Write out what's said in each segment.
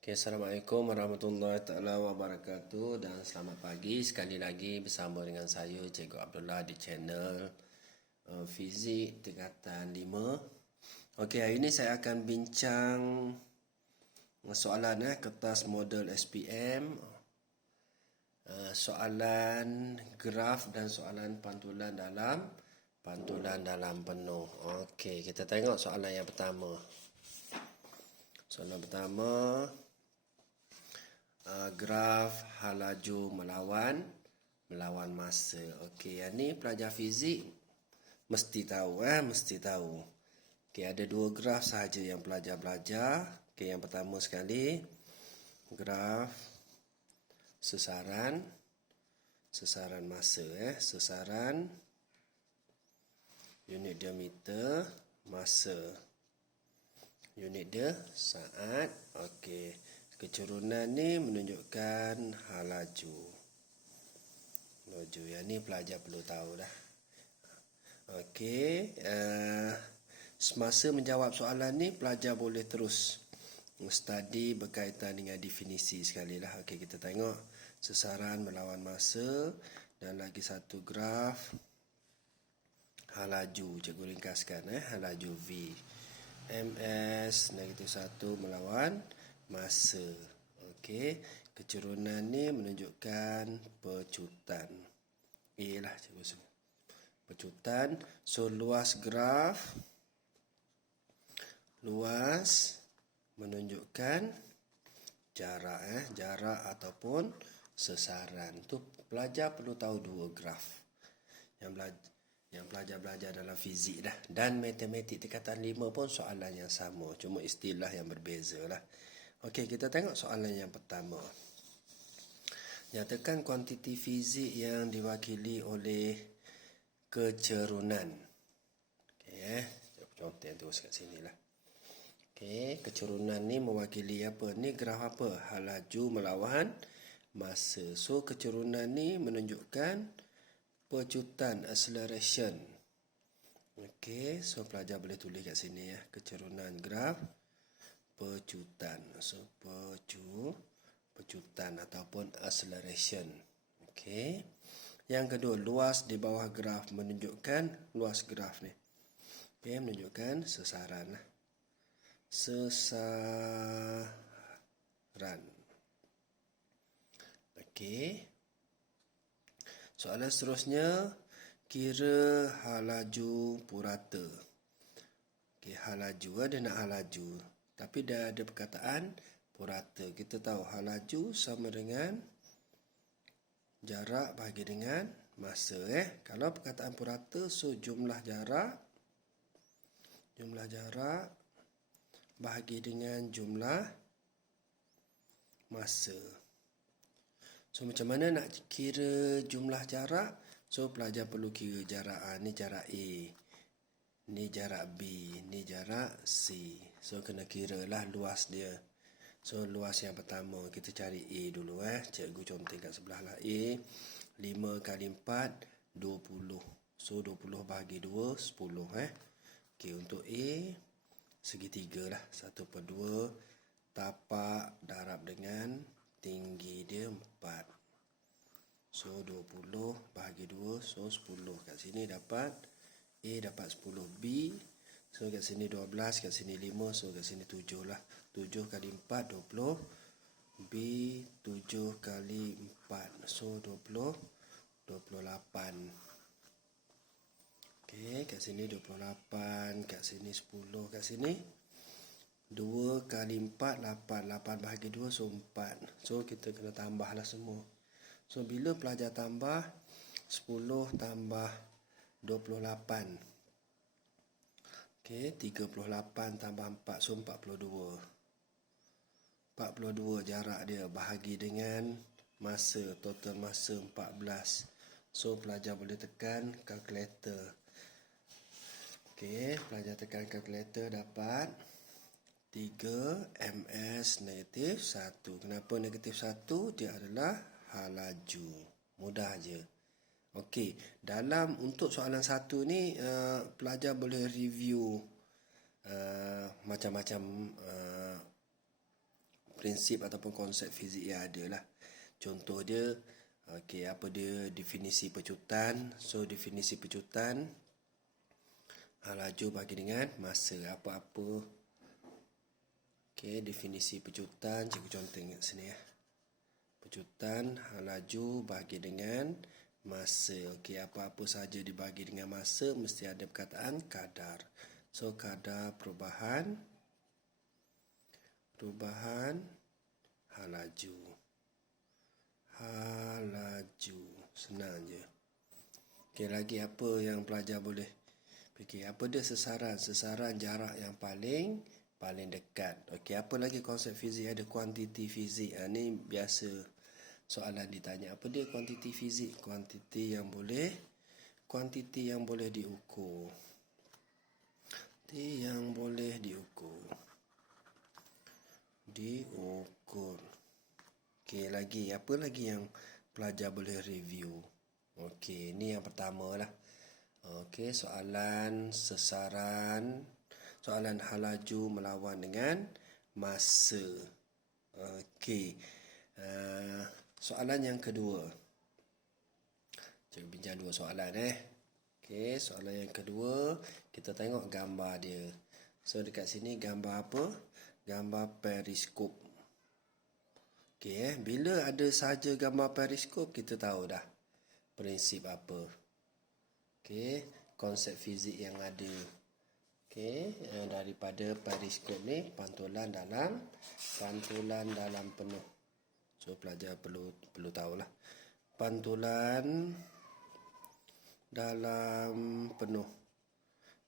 Okay, Assalamualaikum warahmatullahi taala wabarakatuh dan selamat pagi sekali lagi bersama dengan saya Cikgu Abdullah di channel Fizik Tingkatan 5. Okey, hari ini saya akan bincang soalan kertas model SPM, soalan graf dan soalan pantulan dalam penuh. Okey, kita tengok soalan yang pertama. Soalan pertama, graf halaju melawan masa. Okey, yang ni pelajar fizik mesti tahu. Okey, ada dua graf sahaja yang pelajar belajar. Okey, yang pertama sekali graf sesaran masa sesaran unit diameter masa unit dia saat. Okey, kecurunan ni menunjukkan halaju. Yang ni pelajar perlu tahu dah. Okey, semasa menjawab soalan ni pelajar boleh terus study berkaitan dengan definisi sekali lah. Okey, kita tengok sesaran melawan masa dan lagi satu graf halaju. Cikgu ringkaskan halaju V. MS -1 melawan masa. Okey, kecurunan ni menunjukkan pecutan. A lah cikgu sebut. Pecutan. So luas graf, luas menunjukkan jarak ataupun sesaran. Tu pelajar perlu tahu dua graf. Yang pelajar belajar dalam fizik dah. Dan matematik tingkatan 5 pun soalan yang sama. Cuma istilah yang berbeza lah. Okey, kita tengok soalan yang pertama. Nyatakan kuantiti fizik yang diwakili oleh kecerunan. Okey, contoh terus kat sini lah. Okey, kecerunan ni mewakili apa? Ni graf apa? Halaju melawan masa. So, kecerunan ni menunjukkan pecutan, acceleration. Okey, so pelajar boleh tulis kat sini kecerunan graf pecutan. So pecutan ataupun acceleration. Okey. Yang kedua, luas di bawah graf menunjukkan luas graf ni. Okey, menunjukkan sesaran. Okey. Soalan seterusnya, kira halaju purata. Okey, halaju dia nak halaju. Tapi dah ada perkataan purata. Kita tahu halaju sama dengan jarak bahagi dengan masa. Kalau perkataan purata, so jumlah jarak bahagi dengan jumlah masa. So macam mana nak kira jumlah jarak? So pelajar perlu kira jarak ni jarak A, ni jarak B, ni jarak C. So kena kira lah luas dia. So luas yang pertama kita cari A dulu Cikgu contoh kat sebelah lah. A 5 kali 4 20. So 20 bahagi 2 10 Okey, untuk A segitiga lah 1/2. Tapak darab dengan tinggi dia 4. So 20 bahagi 2, so 10. Kat sini dapat A dapat 10. B, so kat sini 12, kat sini 5, so kat sini 7 lah. 7 kali 4 20. B 7 kali 4, so 28. Okey, kat sini 28, kat sini 10, kat sini 2 kali 4 8. 8 bahagi 2, so 4. So kita kena tambahlah semua. So bila pelajar tambah 10 tambah 28. Okey, 38 tambah 4, so 42. 42 jarak dia bahagi dengan masa, total masa 14. So pelajar boleh tekan kalkulator. Okey, pelajar tekan kalkulator dapat 3 ms -1. Kenapa -1? Dia adalah halaju. Mudah je. Okey, untuk soalan 1 ni pelajar boleh review macam-macam prinsip ataupun konsep fizik yang ada lah. Contoh dia, okey, apa dia definisi pecutan. So definisi pecutan, laju bagi dengan masa apa-apa. Okey, definisi pecutan, cikgu contoh ingat sini ya. Pecutan laju bagi dengan masa. Okey, apa-apa saja dibagi dengan masa mesti ada perkataan kadar. So kadar perubahan laju. Laju. Senang je. Okey, lagi apa yang pelajar boleh fikir? Apa dia sesaran? Sesaran jarak yang paling dekat. Okey, apa lagi konsep fizik? Ada kuantiti fizik. Ni biasa soalan ditanya. Apa dia kuantiti fizik? Kuantiti yang boleh diukur. Yang boleh diukur. Okey, lagi apa lagi yang pelajar boleh review? Okey, ni yang pertama lah. Okey, soalan sesaran, soalan hal laju melawan dengan masa. Okey, soalan yang kedua. Cikgu bincang dua soalan Okey, soalan yang kedua, kita tengok gambar dia. So dekat sini gambar apa? Gambar periskop. Okey, bila ada saja gambar periskop, kita tahu dah prinsip apa. Okey, konsep fizik yang ada. Okey, daripada periskop ni pantulan dalam penuh. So pelajar perlu tahulah. Pantulan dalam penuh.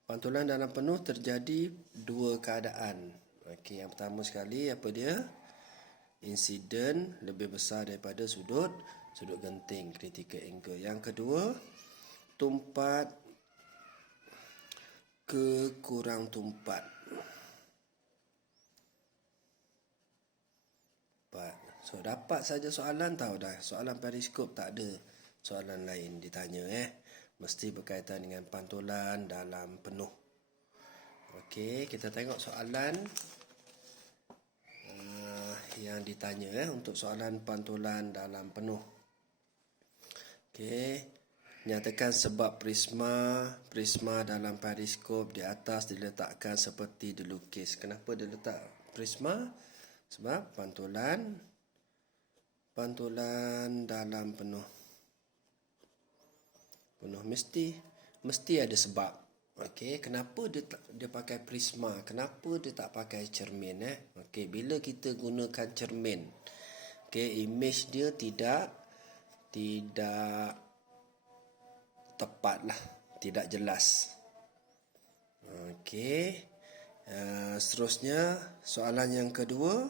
Pantulan dalam penuh terjadi dua keadaan. Okey, yang pertama sekali apa dia? Insiden lebih besar daripada sudut genting, critical angle. Yang kedua, tumpat kurang tumpat. So dapat saja soalan, tahu dah soalan periskop, tak ada soalan lain ditanya mesti berkaitan dengan pantulan dalam penuh. Okey, kita tengok soalan yang ditanya untuk soalan pantulan dalam penuh. Okey, nyatakan sebab prisma dalam periskop di atas diletakkan seperti dilukis. Kenapa dia letak prisma? Sebab pantulan dalam penuh mesti ada sebab. Okey, kenapa dia pakai prisma? Kenapa dia tak pakai cermin Okey, bila kita gunakan cermin, okey, image dia tidak tepat lah, tidak jelas. Okey, seterusnya soalan yang kedua,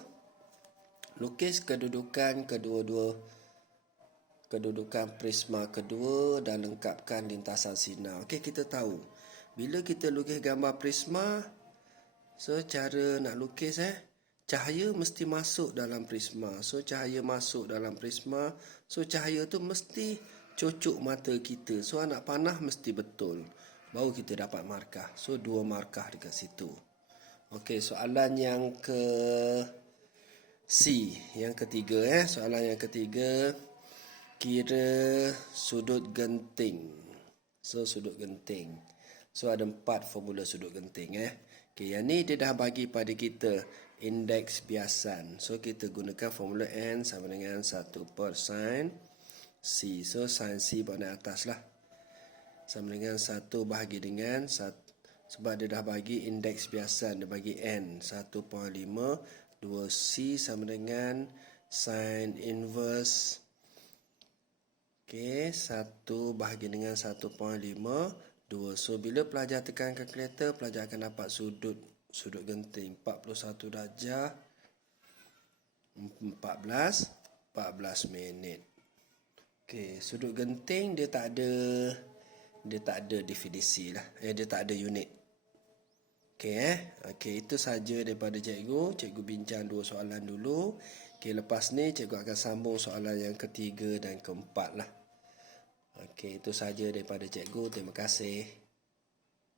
lukis kedudukan prisma kedua dan lengkapkan lintasan sinar. Okey, kita tahu bila kita lukis gambar prisma, so cara nak lukis cahaya mesti masuk dalam prisma. So cahaya masuk dalam prisma, so cahaya tu mesti cucuk mata kita. So anak panah mesti betul, baru kita dapat markah. So 2 markah dekat situ. Okey, soalan yang yang ketiga soalan yang ketiga, kira sudut genting. So sudut genting, so ada 4 formula sudut genting Okey, yang ni dia dah bagi pada kita indeks biasan. So kita gunakan formula N sama dengan 1 per sin C. So sin C pada atas lah, sama dengan 1 bahagi dengan 1. Sebab dia dah bagi indeks biasan, dia bagi N 1.5, 2C sama dengan sin inverse. Okey, 1 bahagi dengan 1.5, 2. So bila pelajar tekan kalkulator, pelajar akan dapat sudut genting 41 darjah 14 minit. Okey, sudut genting dia tak ada definisi lah. Dia tak ada unit. Okey, itu saja daripada cikgu. Cikgu bincang 2 soalan dulu. Okey, lepas ni cikgu akan sambung soalan yang ketiga dan keempat lah. Okey, itu saja daripada cikgu. Terima kasih.